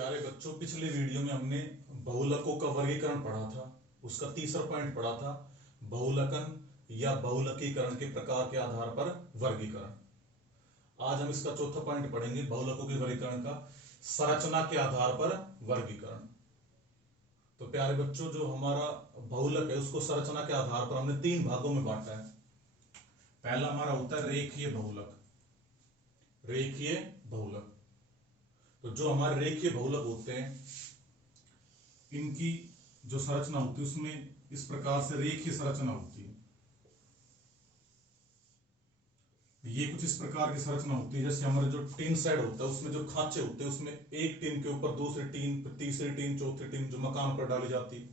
प्यारे बच्चों, पिछले वीडियो में हमने बहुलकों का वर्गीकरण पढ़ा था। उसका तीसरा पॉइंट पढ़ा था बहुलकन या बहुलकीकरण के प्रकार के आधार पर वर्गीकरण। आज हम इसका चौथा पॉइंट पढ़ेंगे, बहुलकों के वर्गीकरण का संरचना के आधार पर वर्गीकरण। तो प्यारे बच्चों, जो हमारा बहुलक है उसको संरचना के आधार पर हमने तीन भागों में बांटा है। पहला हमारा होता है रेखीय बहुलक। रेखीय बहुलक, तो जो हमारे रेखीय बहुलक होते हैं इनकी जो संरचना होती है उसमें इस प्रकार से रेखीय संरचना होती है। ये कुछ इस प्रकार की संरचना होती है, जैसे हमारे जो टीन शेड होता है उसमें जो खांचे होते हैं उसमें एक टीन के ऊपर दूसरी टीन, तीसरी टीन, चौथी टीन जो मकान पर डाली जाती है,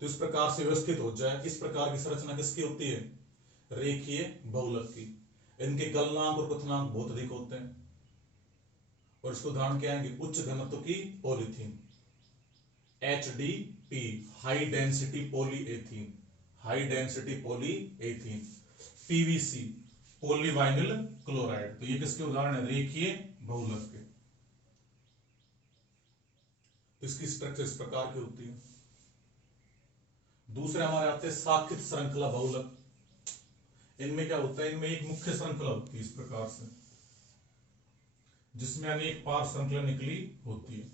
तो इस प्रकार से व्यवस्थित हो जाए। इस प्रकार की संरचना किसकी होती है? रेखीय बहुलक की। इनके गलनांक और क्वथनांक बहुत अधिक होते हैं और इसको उदाहरण क्या है? उच्च घनत्व की polythene, HDP, high density polyethylene, high density polyethylene, PVC, polyvinyl chloride. तो ये किसके उदाहरण है? रेखीय बहुलक के। तो इसकी स्ट्रक्चर इस प्रकार की होती है। दूसरे हमारे आते हैं साखित श्रृंखला बहुलक। इनमें क्या होता है? इनमें एक मुख्य श्रृंखला होती है इस प्रकार से, जिसमें अनेक पार श्रृंखला निकली होती है।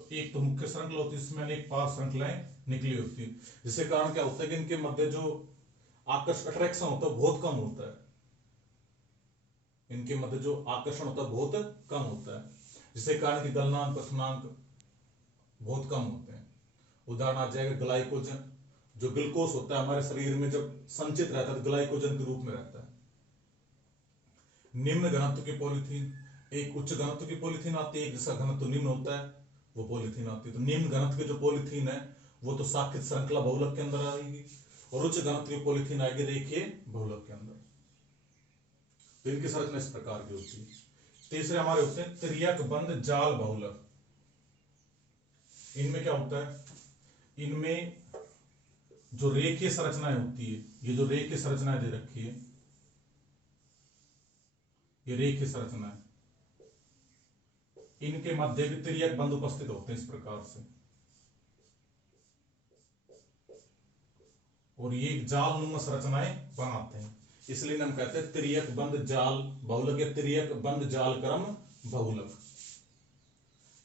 तो एक तो मुख्य श्रृंखला होती है, इसमें अनेक पार श्रृंखलाएं निकली होती है, जिसके कारण क्या होता है कि इनके मध्य जो आकर्षण अट्रैक्शन होता है बहुत कम होता है। इनके मध्य जो आकर्षण होता है बहुत कम होता है, जिसके कारण की गलनांक क्वथनांक बहुत कम होते हैं। उदाहरण आ जाएगा ग्लाइकोजन। जो ग्लूकोज होता है हमारे शरीर में जब संचित रहता है तो ग्लाइकोजन के रूप में रहता है। निम्न घनत्व की पॉलीथीन, एक उच्च घनत्व की पॉलीथीन आती है, एक जिसका घनत्व निम्न होता है वो पॉलीथीन आती है। तो निम्न घनत्व की जो पॉलीथीन है वो तो साखित श्रृंखला बहुलक के अंदर आएगी और उच्च घनत्व की पॉलीथीन आएगी रेखीय बहुलक के अंदर। तो इनकी संरचना इस प्रकार की होती है। तीसरे हमारे होते हैं त्रियक बंद जाल बहुलक। इनमें क्या होता है? इनमें जो रेखीय संरचनाएं होती है, ये जो रेखीय संरचनाएं दे रखी है, ये रेखीय संरचना है। इनके मध्य भी त्रियक बंद उपस्थित होते हैं इस प्रकार से, और ये जालनुमा संरचनाएं बनाते हैं। इसलिए हम कहते हैं त्रियक बंद जाल बहुलक या त्रियक बंद जाल क्रम बहुलक।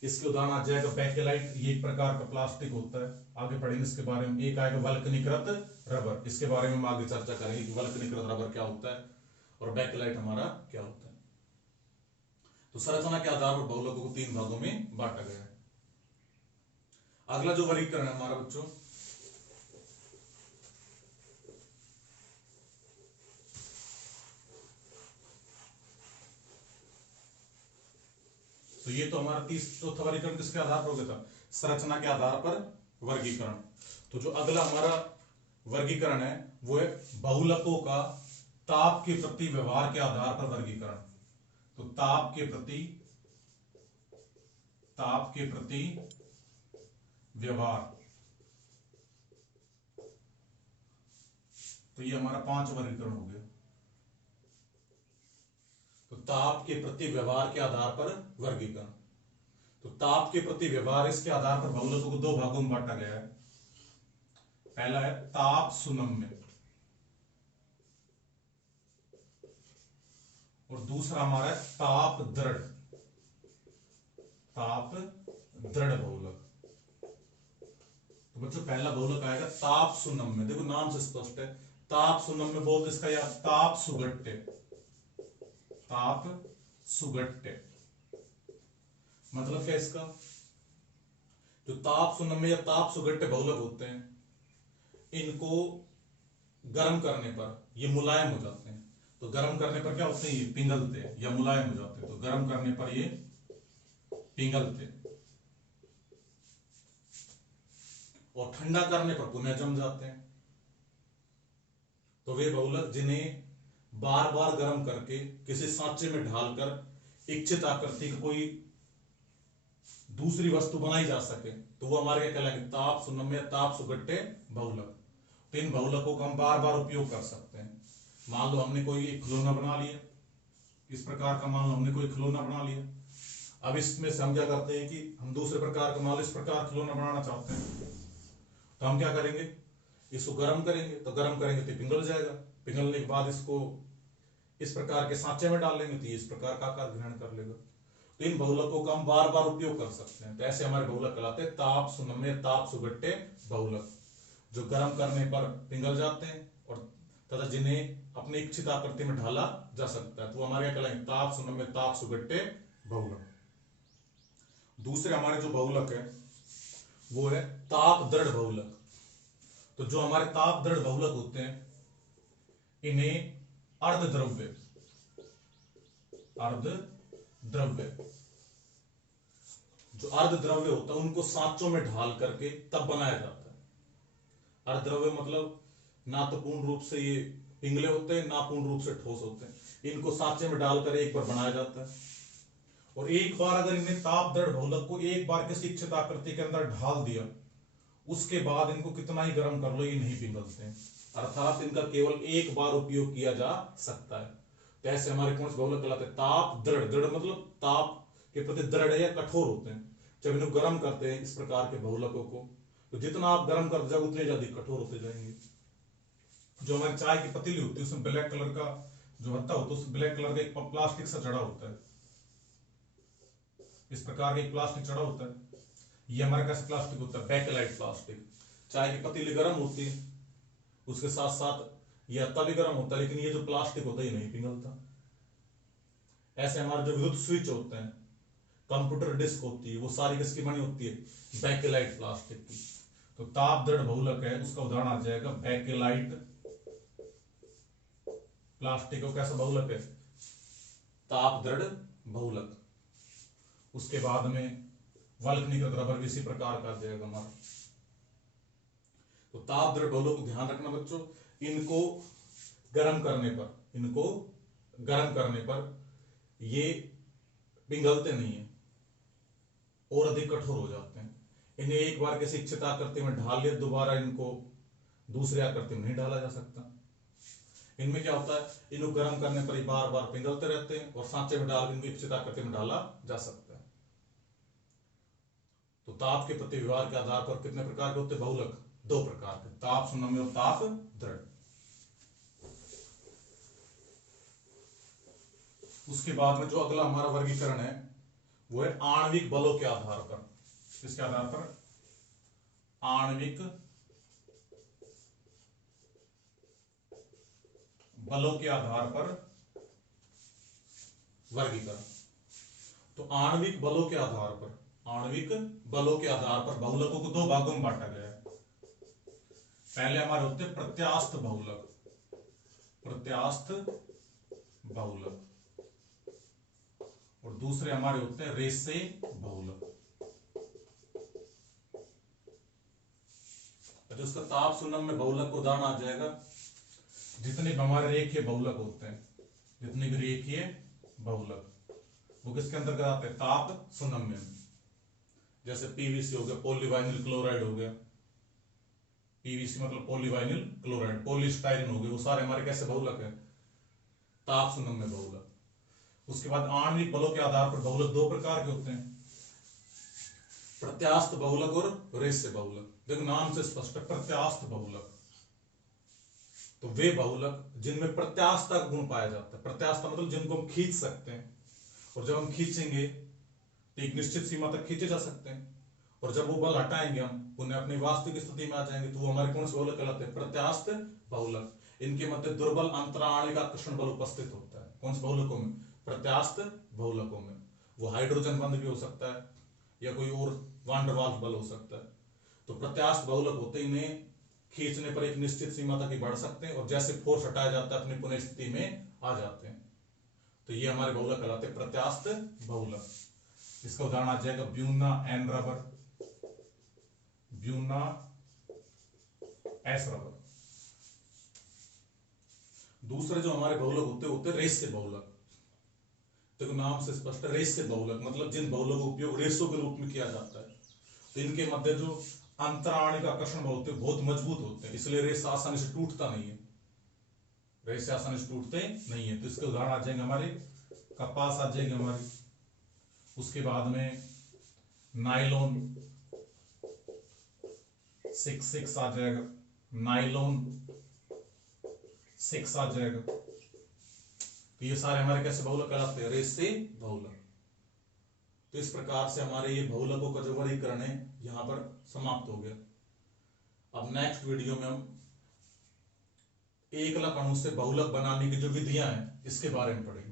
इसके उदाहरण आ जाएगा बैकेलाइट। ये एक प्रकार का प्लास्टिक होता है, आगे पढ़ेंगे इसके बारे में। एक आएगा वल्कनीकृत रबर, इसके बारे में हम आगे चर्चा करेंगे कि वल्कनीकृत रबर क्या होता है और बैकेलाइट हमारा क्या होता है। तो संरचना के आधार पर बहुलकों को तीन भागों में बांटा गया है। अगला जो वर्गीकरण है हमारा बच्चों, तो ये तो हमारा चौथा वर्गीकरण किसके आधार पर हो गया था? संरचना के आधार पर वर्गीकरण। तो जो अगला हमारा वर्गीकरण है वो है बहुलकों का ताप के प्रति व्यवहार के आधार पर वर्गीकरण। तो ताप के प्रति व्यवहार, तो ये हमारा 5 वर्गीकरण हो गया। तो ताप के प्रति व्यवहार के आधार पर वर्गीकरण। तो ताप के प्रति व्यवहार, इसके आधार पर बहुलकों को 2 भागों में बांटा गया है। पहला है ताप सुनम्य और दूसरा हमारा है ताप दृढ़ बहुलक। तो बच्चों पहला बहुलक आएगा ताप सुनम्य। देखो नाम से स्पष्ट है, ताप सुनम्य बोलते इसका, या ताप सुगट्टे। ताप सुगट्टे मतलब क्या इसका? जो ताप सुनम्य या ताप सुगट्टे बहुलक होते हैं, इनको गर्म करने पर ये मुलायम हो जाते हैं। तो गर्म करने पर क्या होते हैं? ये पिघलते हैं या मुलायम हो जाते हैं। तो गर्म करने पर ये पिघलते हैं और ठंडा करने पर पुनः जम जाते हैं। तो वे बहुलक जिन्हें बार बार गर्म करके किसी सांचे में ढालकर इच्छित आकृति की कोई दूसरी वस्तु बनाई जा सके, तो वो हमारे क्या कहलाएंगे? ताप सुनम्य, ताप सुगट्टे बहुलक। तो इन बहुलकों का हम बार बार उपयोग कर सकते हैं। मान लो हमने कोई एक खिलौना बना लिया इस प्रकार का मान लो हमने कोई खिलौना बना लिया। अब इसमें से हम क्या करते हैं कि हम दूसरे प्रकार का मान लो इस प्रकार खिलौना बनाना चाहते हैं, तो हम क्या करेंगे, इसको गर्म करेंगे, तो गर्म करेंगे तो पिघल जाएगा, पिघलने के बाद इसको इस प्रकार के सांचे में डाल लेंगे तो इस प्रकार का आकार ग्रहण कर लेगा। तो इन बहुलकों का हम बार बार उपयोग कर सकते हैं। तो ऐसे हमारे बहुलक कहलाते हैं ताप सुनम्य ताप सुगट्टे बहुलक, जो गर्म करने पर पिघल जाते हैं और तथा जिन्हें अपनी इच्छित आकृति में ढाला जा सकता है, तो हमारे क्या कहलाएंगे, ताप सुनम्य ताप सुगट्टे बहुलक। दूसरे हमारे जो बहुलक है वो है ताप दृढ़ बहुलक। तो जो हमारे ताप दृढ़ बहुलक होते हैं इन्हें अर्धद्रव्य जो अर्धद्रव्य होता है उनको सांचों में ढाल करके तब बनाया जाता है। अर्धद्रव्य मतलब ना तो पूर्ण रूप से ये पिंगले होते हैं ना पूर्ण रूप से ठोस होते हैं, इनको सांचे में डालकर एक बार बनाया जाता है। और एक बार अगर इन्हें ताप दृढ़ बहुलक को एक बार किसी इच्छित आकृति के अंदर ढाल दिया, उसके बाद इनको कितना ही गर्म कर लो ये नहीं पिघलते हैं, अर्थात इनका केवल एक बार उपयोग किया जा सकता है। तो ऐसे हमारे कौन से बहुलक कहलाते हैं, ताप दृढ़। दृढ़ मतलब ताप के प्रति दृढ़ या कठोर होते हैं। जब इन्हें गर्म करते हैं इस प्रकार के बहुलकों को, तो जितना आप गर्म करते जाओगे उतने ज्यादा कठोर होते जाएंगे। जो हमारी चाय की पतीली होती है उसमें ब्लैक कलर का जो हत्ता होता है, उस ब्लैक कलर का एक प्लास्टिक सा जड़ा होता है, इस प्रकार का एक प्लास्टिक चढ़ा होता है। ये हमारा कैसा प्लास्टिक होता है, बैकेलाइट प्लास्टिक। चाय की पतीली गर्म होती है, उसके साथ साथ ये हत्ता भी गर्म होता है, लेकिन ये जो प्लास्टिक होता है ये नहीं पिघलता। ऐसे हमारे जो विद्युत स्विच होते हैं, कंप्यूटर डिस्क होती है, वो सारी किसकी बनी होती है, बैकेलाइट प्लास्टिक की। तो ताप दृढ़ बहुलक है, उसका उदाहरण आ जाएगा बैकेलाइट प्लास्टिक। को कैसा बहुलक है, ताप दृढ़ बहुलक। उसके बाद में वल्कनीकृत रबर भी इसी प्रकार का आ जाएगा हमारा। तो ताप दृढ़ बहुलक को ध्यान रखना बच्चों, इनको गर्म करने पर ये पिघलते नहीं है और अधिक कठोर हो जाते हैं। इन्हें एक बार किसी इच्छित आकृति में ढाल लिया, दोबारा इनको दूसरी आकृति में नहीं डाला जा सकता। इनमें क्या होता है, इनको गर्म करने पर बार बार पिघलते रहते हैं और सांचे में डाल इनको इच्छित आकृति में डाला जा सकता है। तो ताप के प्रति व्यवहार के आधार पर कितने प्रकार के होते हैं बहुलक, दो प्रकार के, ताप सुनम्य और ताप दृढ़। उसके बाद में जो अगला हमारा वर्गीकरण है वो है आणविक बलों के आधार पर। किसके आधार पर, आणविक बलों के आधार पर वर्गीकरण। तो आणविक बलों के आधार पर बहुलकों को दो भागों में बांटा गया है। पहले हमारे होते हैं प्रत्यास्थ बहुलक, और दूसरे हमारे होते हैं रेसे बहुलक। तो उसका ताप सुनम्य बहुलक का उदाहरण आ जाएगा, जितने भी हमारे रेखीय बहुलक होते हैं, जितने भी रेखीय बहुलक वो किसके अंतर्गत आते हैं, ताप सुनम्य। जैसे पीवीसी हो गया, पॉलीवाइनिल क्लोराइड हो गया, पीवीसी मतलब पॉलीवाइनिल क्लोराइड, पॉलीस्टाइरीन हो गया, वो सारे हमारे कैसे बहुलक है, ताप सुनम्य बहुलक। उसके बाद आणविक बलों के आधार पर बहुलक दो प्रकार के होते हैं, प्रत्यास्थ बहुलक और रेस्य बहुलक। देखो नाम से स्पष्ट है, प्रत्यास्थ बहुलक तो वे बहुलक जिनमें प्रत्यास्थता गुण पाया जाता है। प्रत्यास्थता मतलब जिनको हम खींच सकते हैं, और जब हम खींचेंगे तो एक निश्चित सीमा तक खींचे जा सकते हैं, और जब वो बल हटाएंगे हम उन्हें अपनी वास्तविक स्थिति में आ जाएंगे, तो वो हमारे कौन से बहुलक कहलाते हैं, प्रत्यास्थ बहुलक। इनके मध्य दुर्बल अंतराणिक आकर्षण बल उपस्थित होता है। कौन से बहुलकों में, प्रत्यास्थ बहुलकों में। वो हाइड्रोजन बंध भी हो सकता है या कोई और वान डेर वाल्स बल हो सकता है। तो प्रत्यास्थ बहुलक होते ही इन्हें खींचने पर एक निश्चित सीमा तक ही बढ़ सकते हैं, और जैसे फोर्स हटाया जाता है अपनी पुनः स्थिति में आ जाते हैं। तो ये हमारे बहुलक कहलाते हैं प्रत्यास्थ बहुलक। इसका उदाहरण आ जाएगा Buna N rubber, Buna S rubber. दूसरे जो हमारे बहुलक होते रेस्य बहुलक। देखो नाम से स्पष्ट है, रेस्य बहुलक मतलब जिन बहुलकों का उपयोग रेसों के रूप में किया जाता है। तो इनके मध्य जो अंतराणिक आकर्षण बल होते हैं बहुत मजबूत होते हैं, इसलिए रेस आसानी से टूटता नहीं है, रेस आसानी से टूटते नहीं है। तो इसके उदाहरण आ जाएंगे हमारे कपास आ जाएगी हमारी, उसके बाद में नायलॉन 6 आ जाएगा, नायलॉन 6 आ जाएगा। तो ये सारे हमारे कैसे बहुलक कहलाते हैं? रेशे बहुलक। तो इस प्रकार से हमारे ये बहुलकों का जो वर्गीकरण है यहां पर समाप्त हो गया। अब नेक्स्ट वीडियो में हम एकलक अणु से बहुलक बनाने की जो विधियां हैं इसके बारे में पढ़ेंगे।